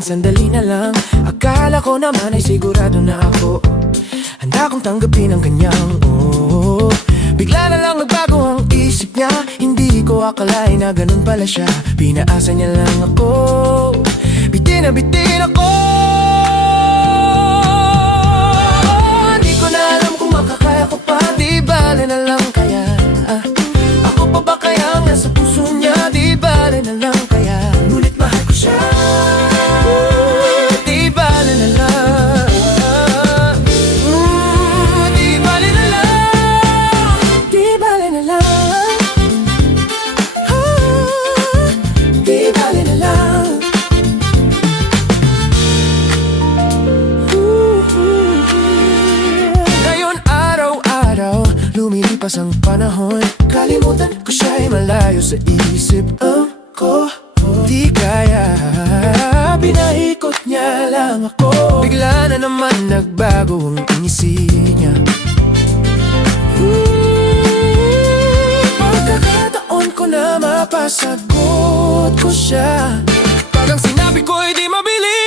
akin sandali na lang. Akala ko naman ay sigurado na ako, handa kong tanggapin ang kanyang bigla na lang nagbago ang isip niya. Hindi ko akalain na ganun pala siya. Pinaasa niya lang ako, bitin na bitin ako. Hindi ko na alam kung makakaya ko pa. Di bale na lang kaya ako pa ba kaya nasa puso niya? Di bale na lang kaya, ngunit mahal ko siya. Di bale na lang, di bale na lang, di bale na lang, di bale na lang. Ngayon araw-araw lumilipas ang panahon, kalimutan ko siya'y malayo sa isip ko. Di kaya, pinaikot niya lang ako. Bigla na naman nagbago ang inisip niya. Pagkakataon ko na mapasagot ko siya. Pag ang sinabi ko'y di mabilis,